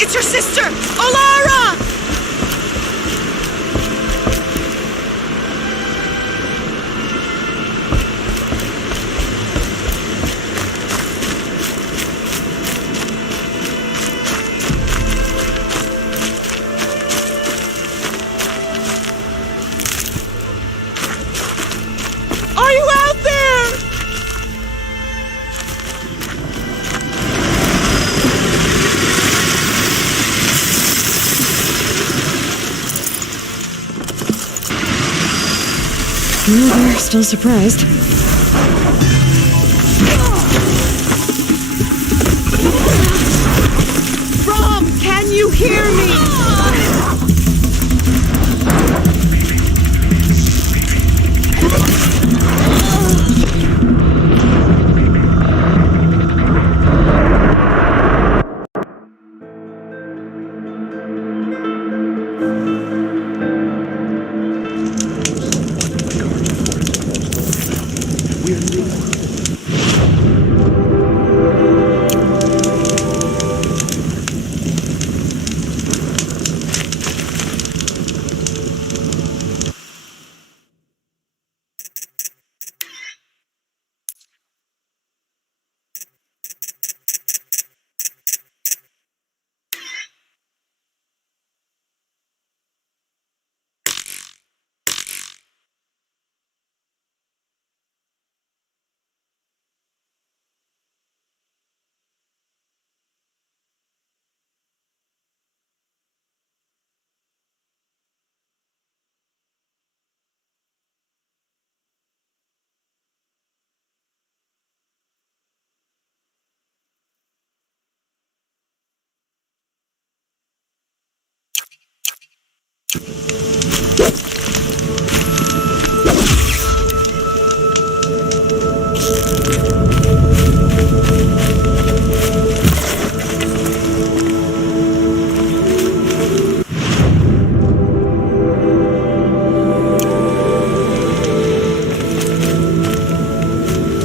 It's your sister, Alara! Are you out there? No, they're still surprised. Rom, can you hear me?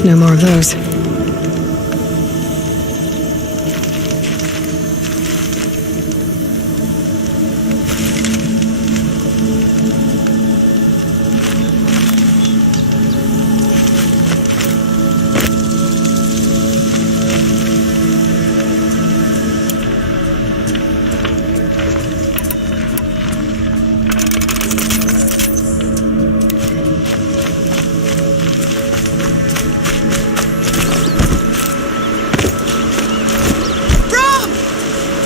No more of those.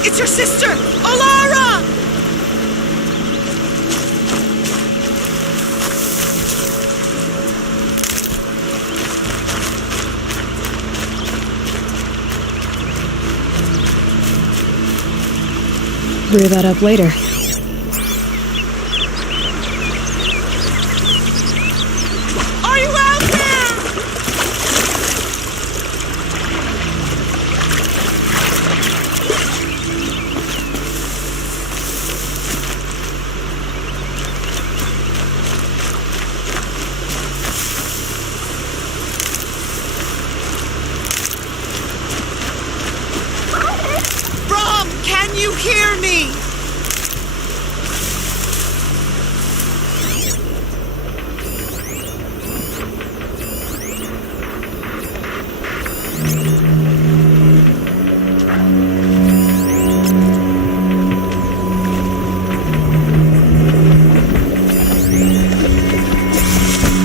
It's your sister, Alara! Brew that up later. Are you out there? Rom, can you hear me?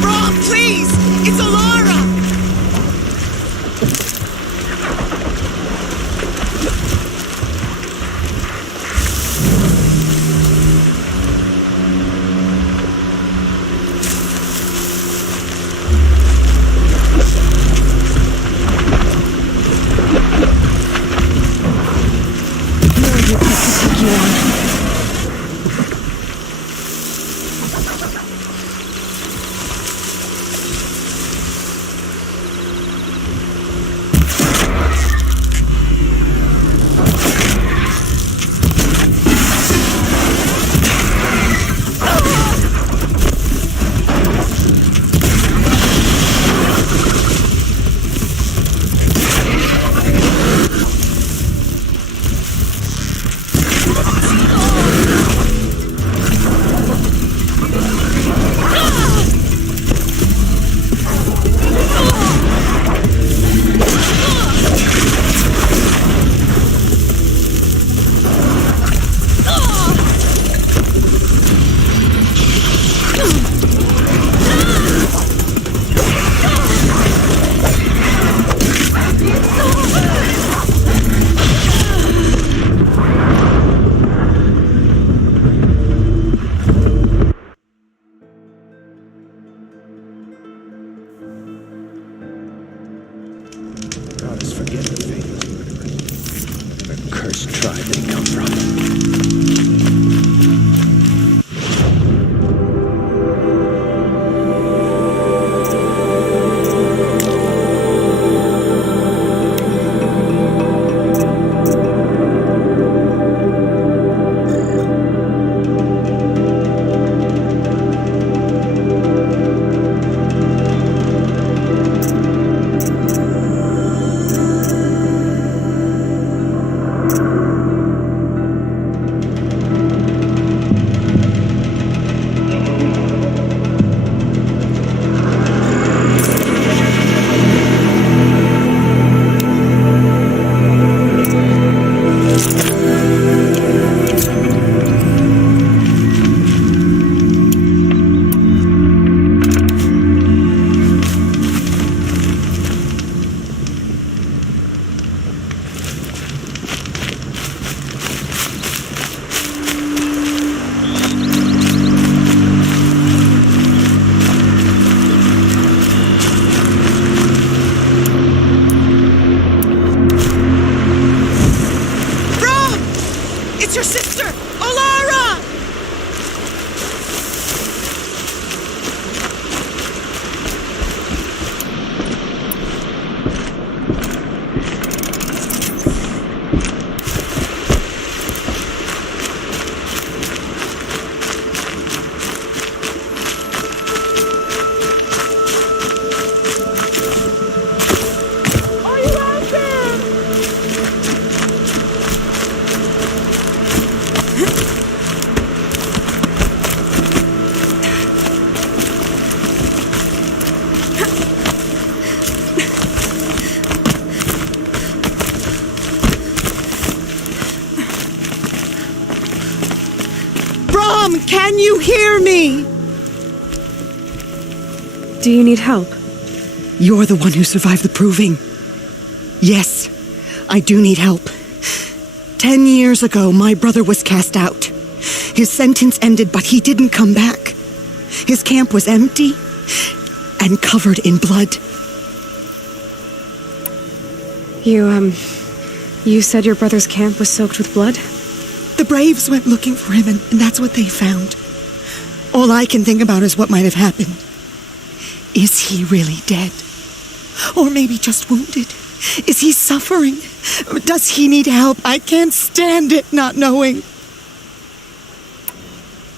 Rom, please! It's Alara! tribe did he come from? Brom! It's your sister, Olara! Are you out there? Brom, can you hear me? Do you need help? You're the one who survived the proving. Yes, I do need help. 10 years ago, my brother was cast out. His sentence ended, but he didn't come back. His camp was empty and covered in blood. You said your brother's camp was soaked with blood? The Braves went looking for him, and that's what they found. All I can think about is what might have happened. Is he really dead? Or maybe just wounded? Is he suffering? Does he need help? I can't stand it not knowing.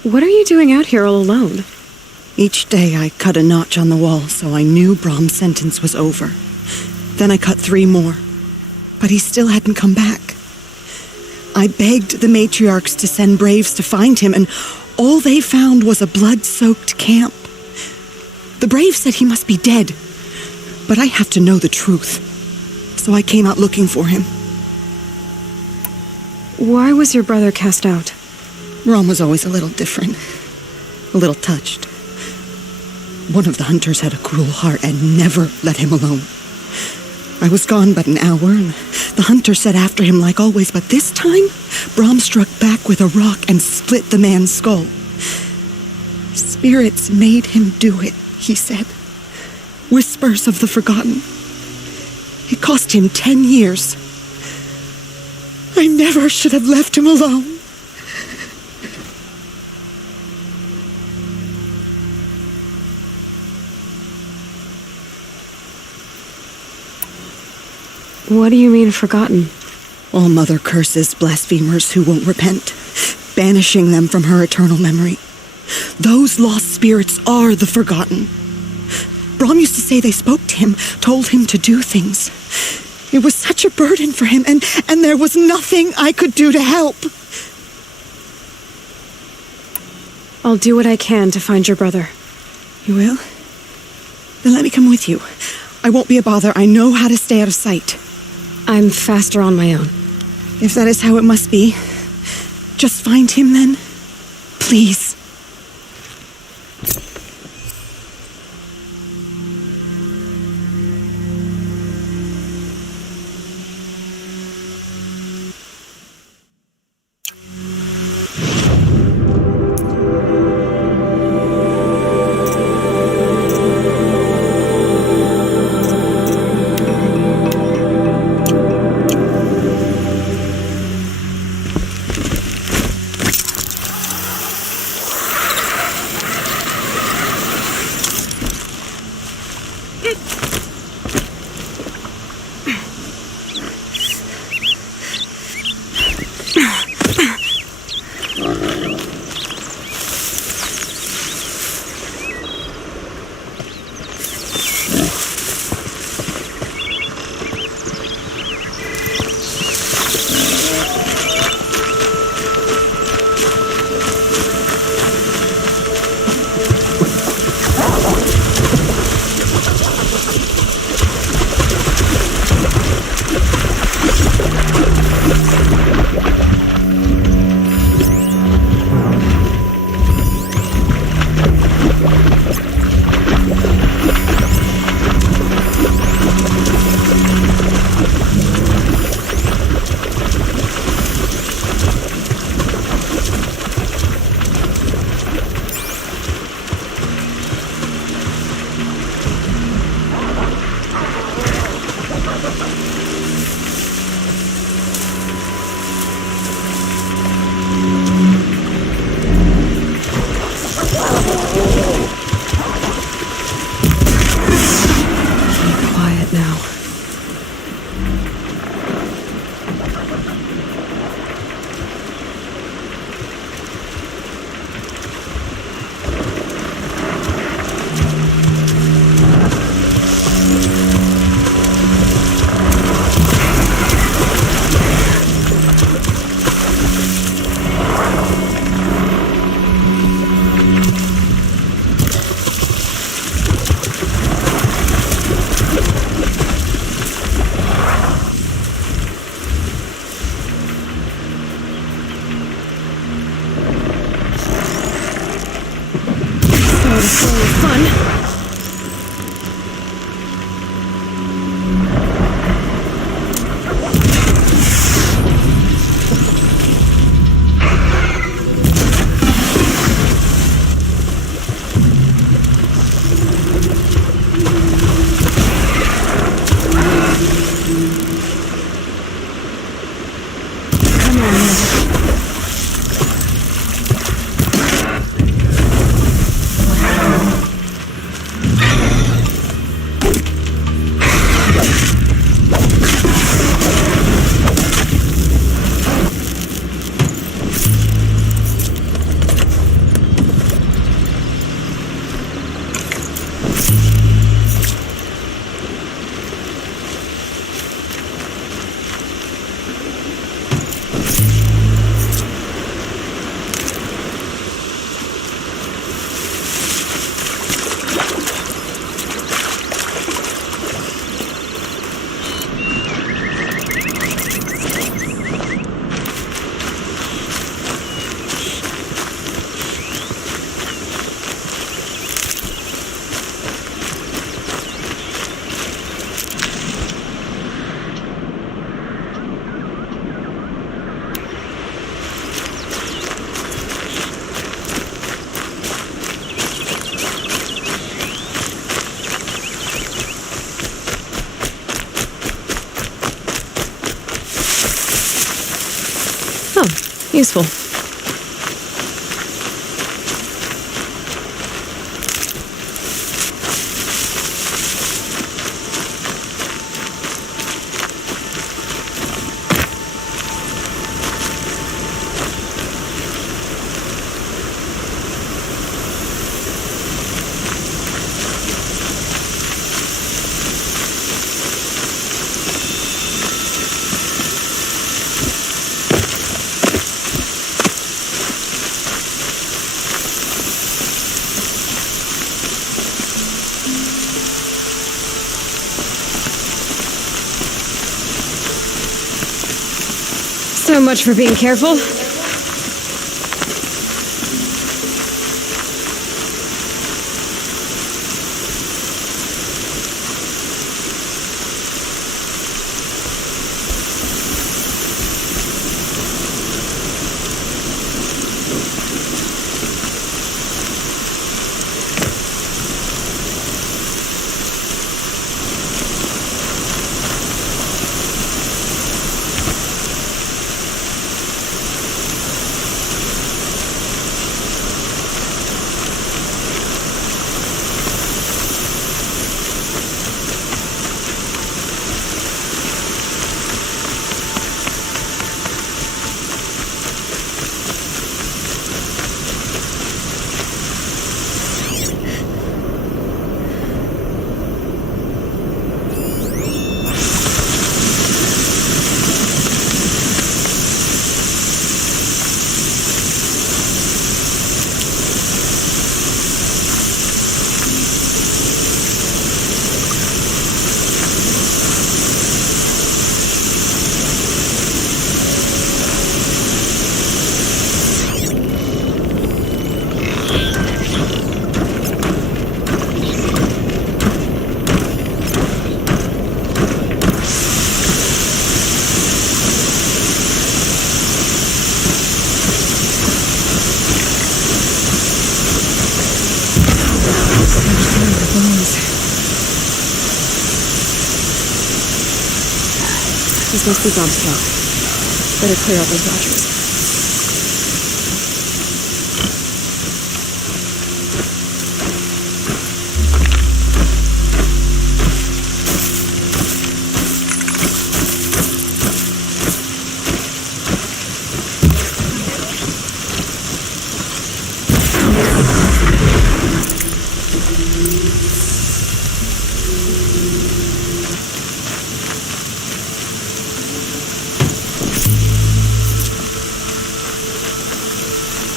What are you doing out here all alone? Each day I cut a notch on the wall, so I knew Brom's sentence was over. Then I cut 3 more, but he still hadn't come back. I begged the matriarchs to send Braves to find him, and all they found was a blood-soaked camp. The Braves said he must be dead, but I have to know the truth. So I came out looking for him. Why was your brother cast out? Brom was always a little different, a little touched. One of the hunters had a cruel heart and never let him alone. I was gone but an hour, and the hunter set after him like always, but this time, Brom struck back with a rock and split the man's skull. Spirits made him do it, he said. Whispers of the forgotten. It cost him 10 years. I never should have left him alone. What do you mean, forgotten? All Mother curses blasphemers who won't repent, banishing them from her eternal memory. Those lost spirits are the forgotten. Brom used to say they spoke to him, told him to do things. It was such a burden for him, and there was nothing I could do to help. I'll do what I can to find your brother. You will? Then let me come with you. I won't be a bother. I know how to stay out of sight. I'm faster on my own. If that is how it must be, just find him then. Please. Useful. So much for being careful. This must be Brom's job. Better clear out those watchers.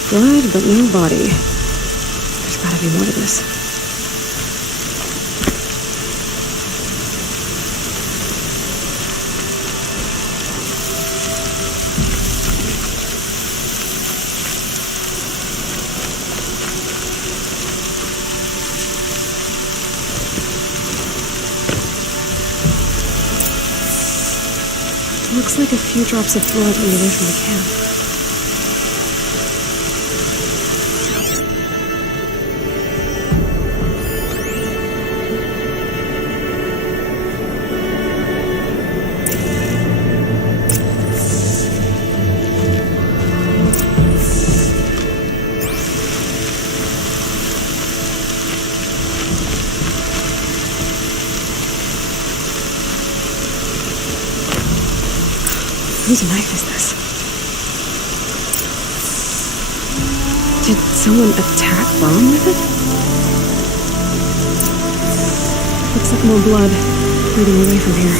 Blood, but no body. There's gotta be more to this. Looks like a few drops of blood lead away from the camp. Whose knife is this? Did someone attack Brom with it? Looks like more blood leading away from here.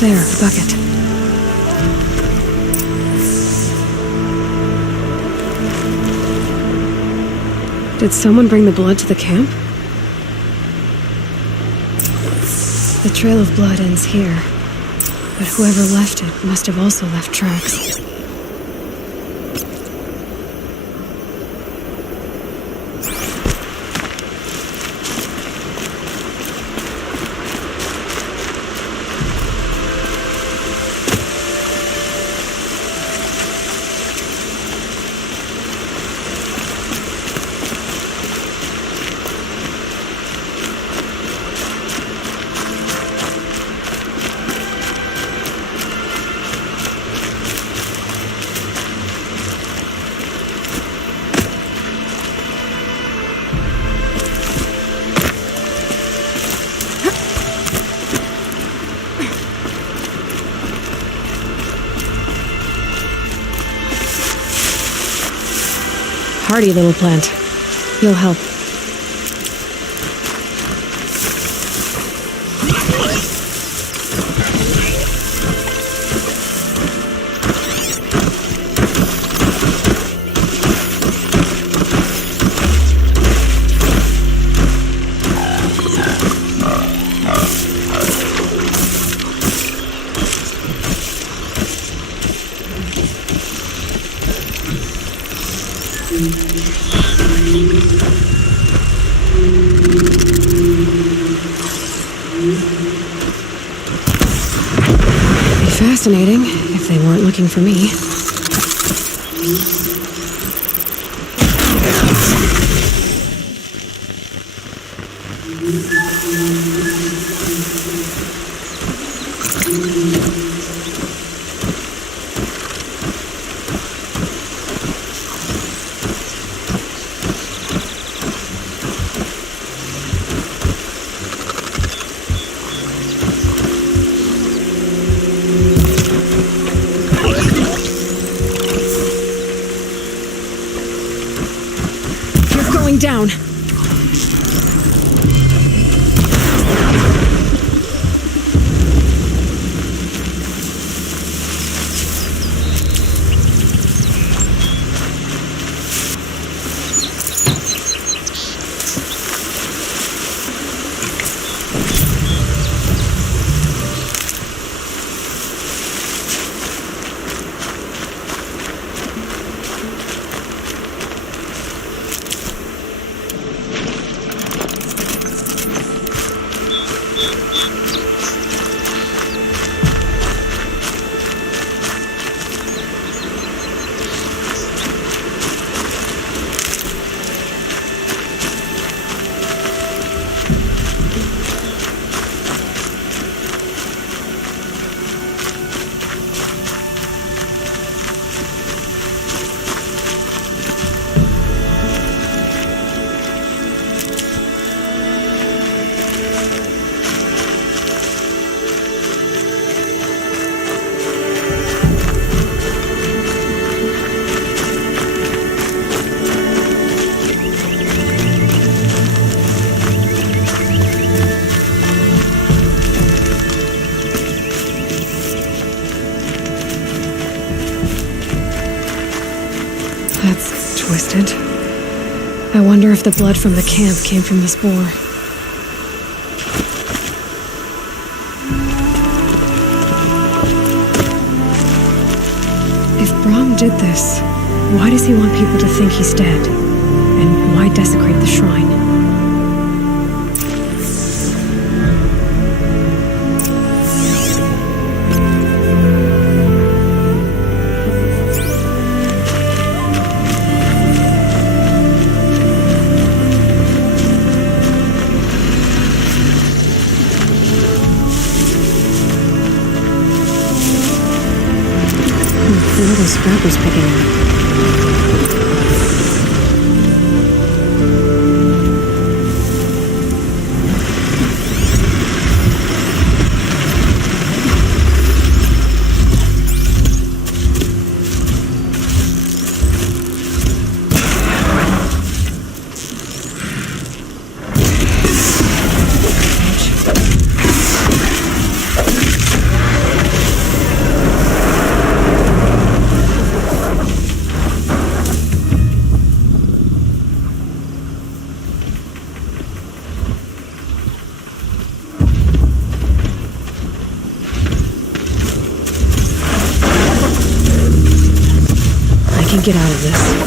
There, the bucket. Did someone bring the blood to the camp? The trail of blood ends here, but whoever left it must have also left tracks. Hardy little plant. You'll help. Fascinating, if they weren't looking for me. Down. That's twisted. I wonder if the blood from the camp came from this boar. If Brahm did this, why does he want people to think he's dead? And why desecrate the shrine? What are those scrappers picking up? get out of this.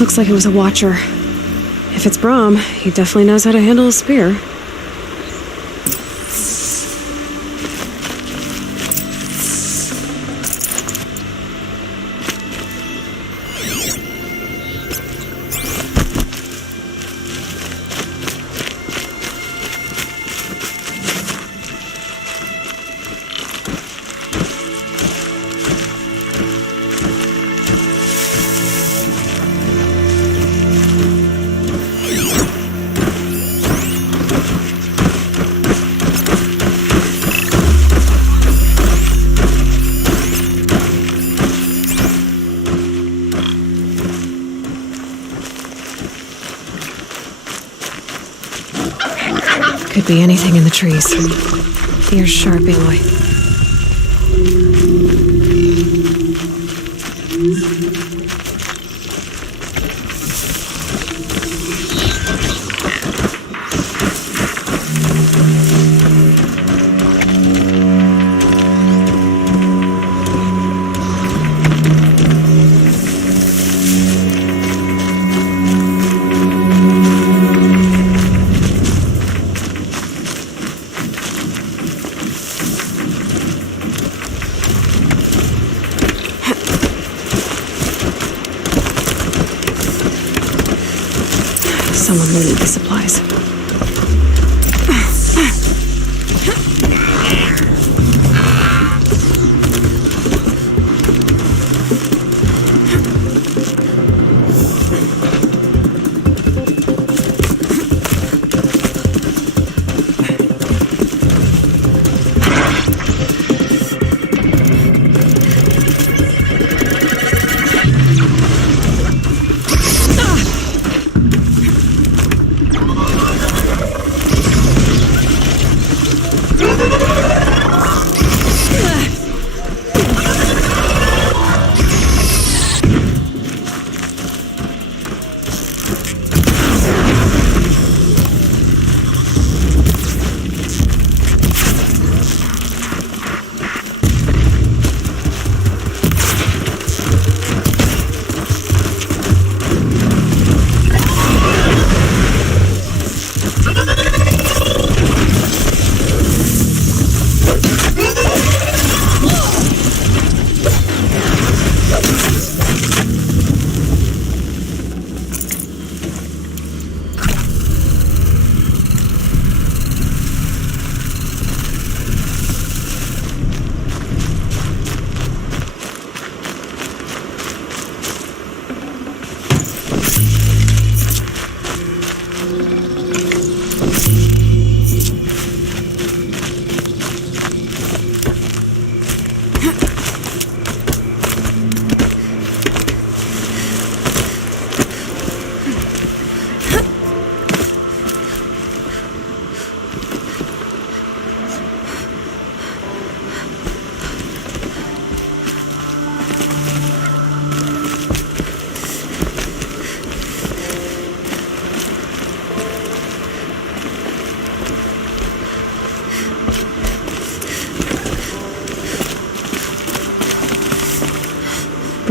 Looks like it was a watcher. If it's Brahm, he definitely knows how to handle a spear. Could be anything in the trees. Ears sharp, Aloy. Someone will need the supplies.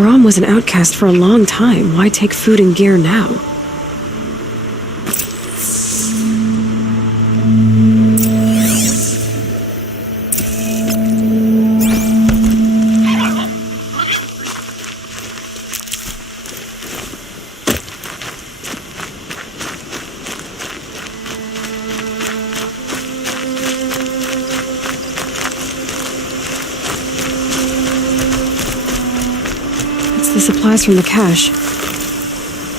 Brahm was an outcast for a long time, why take food and gear now? The supplies from the cache.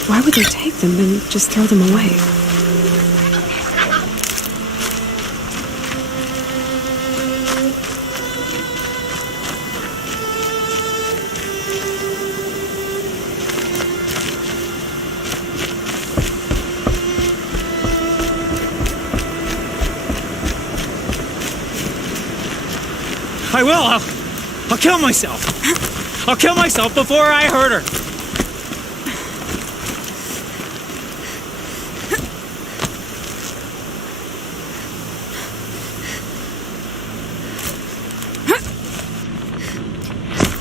Why would they take them and just throw them away? I will! I'll kill myself! I'll kill myself before I hurt her!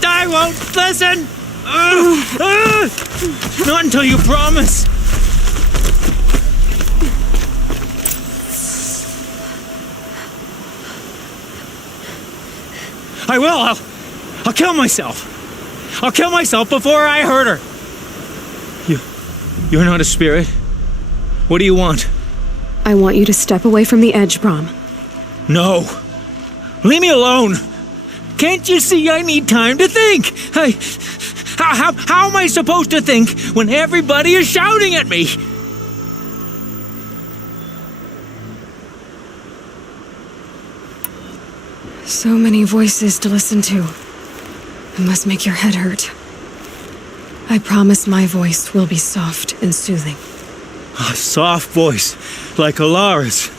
I won't listen! Not until you promise! I will! I'll kill myself! I'll kill myself before I hurt her! You're not a spirit. What do you want? I want you to step away from the edge, Brahm. No! Leave me alone! Can't you see I need time to think? How am I supposed to think when everybody is shouting at me? So many voices to listen to. It must make your head hurt. I promise my voice will be soft and soothing. A soft voice, like Alara's.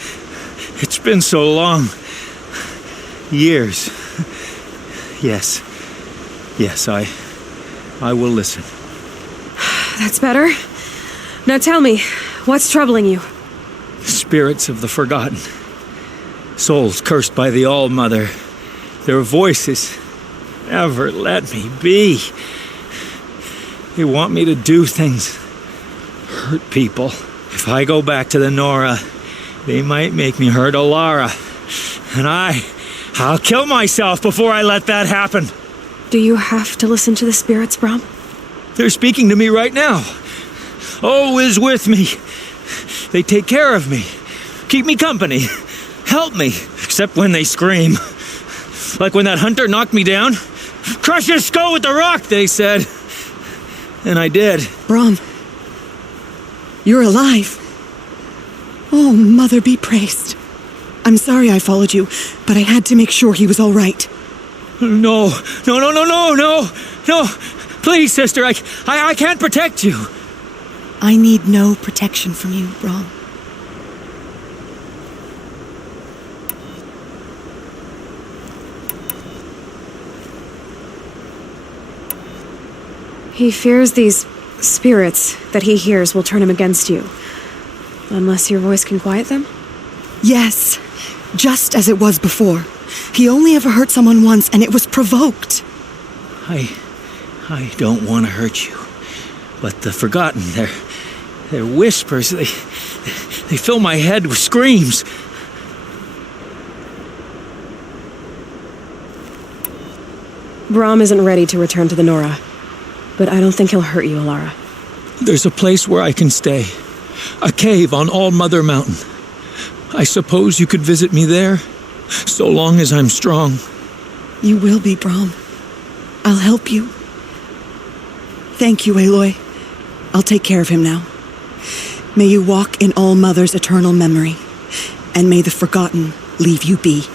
It's been so long. Years. Yes, I will listen. That's better. Now tell me, what's troubling you? Spirits of the forgotten. Souls cursed by the All-Mother. Their voices never let me be. They want me to do things, hurt people. If I go back to the Nora, they might make me hurt Alara. And I'll kill myself before I let that happen. Do you have to listen to the spirits, Brahm? They're speaking to me right now. Oh is with me. They take care of me, keep me company, help me, except when they scream. Like when that hunter knocked me down. Crush his skull with the rock, they said. And I did. Brahm, you're alive. Oh, Mother be praised. I'm sorry I followed you, but I had to make sure he was all right. No. Please, sister, I can't protect you. I need no protection from you, Brahm. He fears these spirits that he hears will turn him against you. Unless your voice can quiet them? Yes, just as it was before. He only ever hurt someone once, and it was provoked. I don't want to hurt you. But the forgotten, their whispers, they fill my head with screams. Brahm isn't ready to return to the Nora. But I don't think he'll hurt you, Alara. There's a place where I can stay. A cave on All-Mother Mountain. I suppose you could visit me there, so long as I'm strong. You will be, Brahm. I'll help you. Thank you, Aloy. I'll take care of him now. May you walk in All-Mother's eternal memory, and may the forgotten leave you be.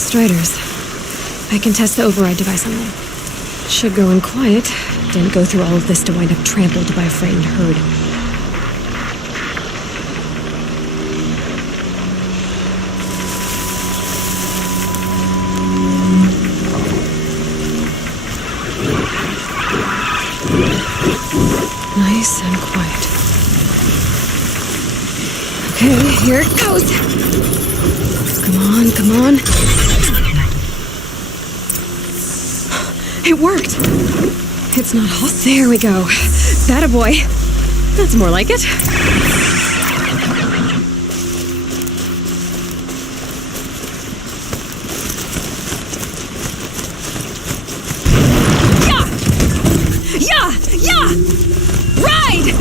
Striders. I can test the override device on them. Should go in quiet. Didn't go through all of this to wind up trampled by a frightened herd. Nice and quiet. Okay, here it goes. Come on, come on. It worked. It's not hot. There we go. That a boy. That's more like it. Yeah! Ride!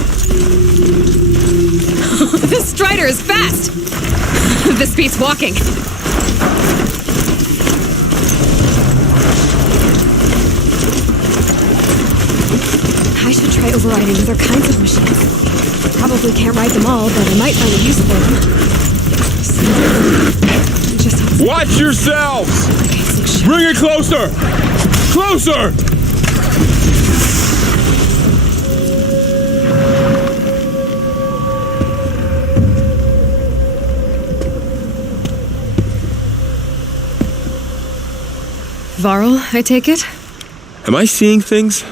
This Strider is fast. This beats walking. I should try overriding other kinds of machines. Probably can't ride them all, but I might find a use for them. Just watch yourselves! Bring it closer! Closer! Varl, I take it? Am I seeing things?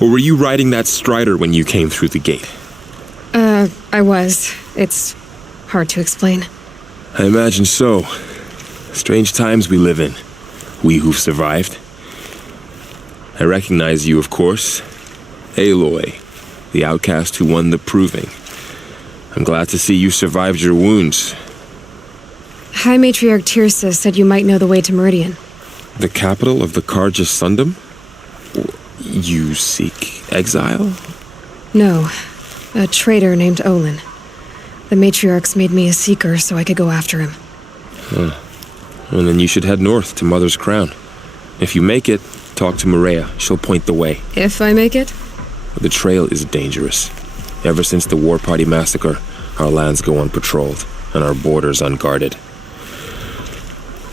Or were you riding that Strider when you came through the gate? I was. It's hard to explain. I imagine so. Strange times we live in. We who've survived. I recognize you, of course. Aloy, the outcast who won the proving. I'm glad to see you survived your wounds. High Matriarch Tirsa said you might know the way to Meridian. The capital of the Carja Sundom? You seek exile? No. A traitor named Olin. The Matriarchs made me a seeker so I could go after him. And then you should head north to Mother's Crown. If you make it, talk to Maria. She'll point the way. If I make it? The trail is dangerous. Ever since the War Party massacre, our lands go unpatrolled, and our borders unguarded.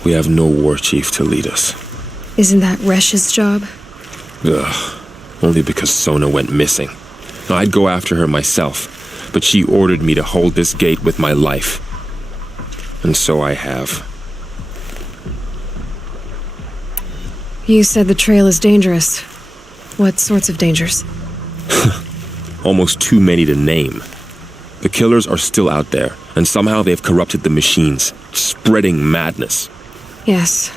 We have no war chief to lead us. Isn't that Resh's job? Ugh. Only because Sona went missing. I'd go after her myself, but she ordered me to hold this gate with my life. And so I have. You said the trail is dangerous. What sorts of dangers? Almost too many to name. The killers are still out there, and somehow they've corrupted the machines, spreading madness. Yes,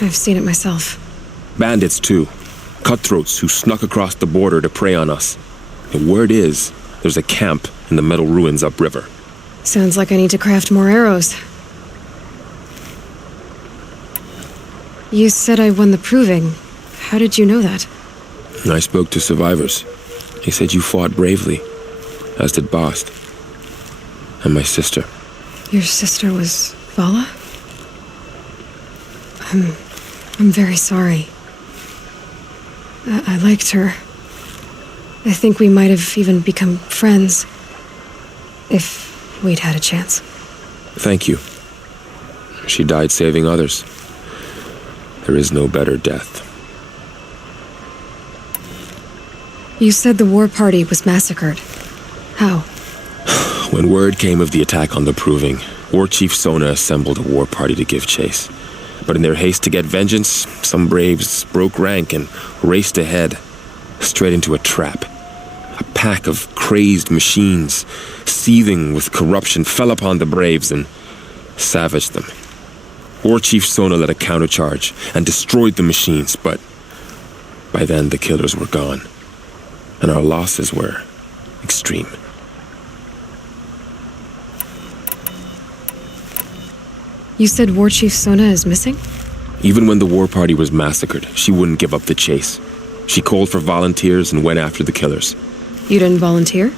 I've seen it myself. Bandits, too. Cutthroats who snuck across the border to prey on us. The word is, there's a camp in the metal ruins upriver. Sounds like I need to craft more arrows. You said I won the proving. How did you know that? I spoke to survivors. They said you fought bravely, as did Bast. And my sister. Your sister was Vala? I'm very sorry. I liked her. I think we might have even become friends. If we'd had a chance. Thank you. She died saving others. There is no better death. You said the war party was massacred. How? When word came of the attack on the Proving, War Chief Sona assembled a war party to give chase. But in their haste to get vengeance, some braves broke rank and raced ahead, straight into a trap. A pack of crazed machines, seething with corruption, fell upon the braves and savaged them. War Chief Sona led a countercharge and destroyed the machines, but by then the killers were gone, and our losses were extreme. You said War Chief Sona is missing? Even when the war party was massacred, she wouldn't give up the chase. She called for volunteers and went after the killers. You didn't volunteer?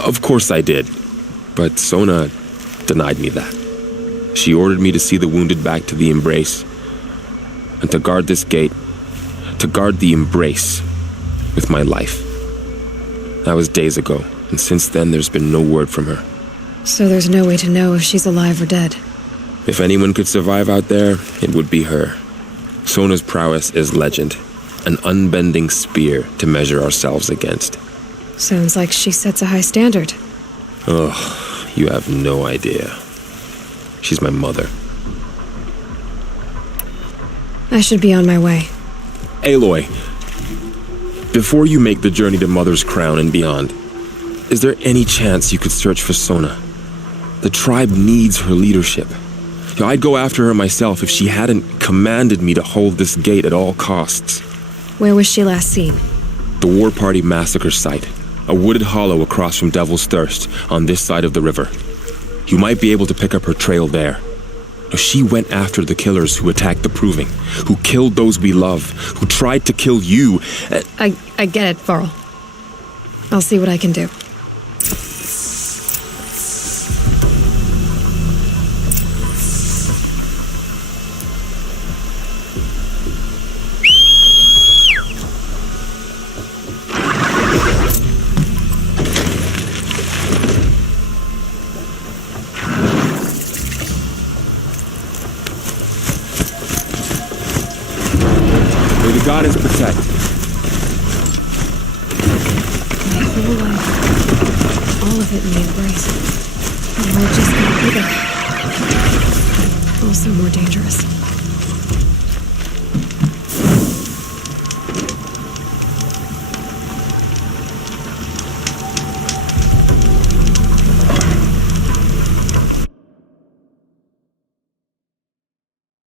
Of course I did, but Sona denied me that. She ordered me to see the wounded back to the Embrace, and to guard this gate, to guard the Embrace with my life. That was days ago, and since then there's been no word from her. So there's no way to know if she's alive or dead? If anyone could survive out there, it would be her. Sona's prowess is legend, an unbending spear to measure ourselves against. Sounds like she sets a high standard. Oh, you have no idea. She's my mother. I should be on my way. Aloy, before you make the journey to Mother's Crown and beyond, is there any chance you could search for Sona? The tribe needs her leadership. I'd go after her myself if she hadn't commanded me to hold this gate at all costs. Where was she last seen? The War Party massacre site, a wooded hollow across from Devil's Thirst on this side of the river. You might be able to pick up her trail there. She went after the killers who attacked the Proving, who killed those we love, who tried to kill you. I get it, Varl. I'll see what I can do. May the goddess protect. My whole life, all of it in the embrace. The world just got bigger. Also more dangerous.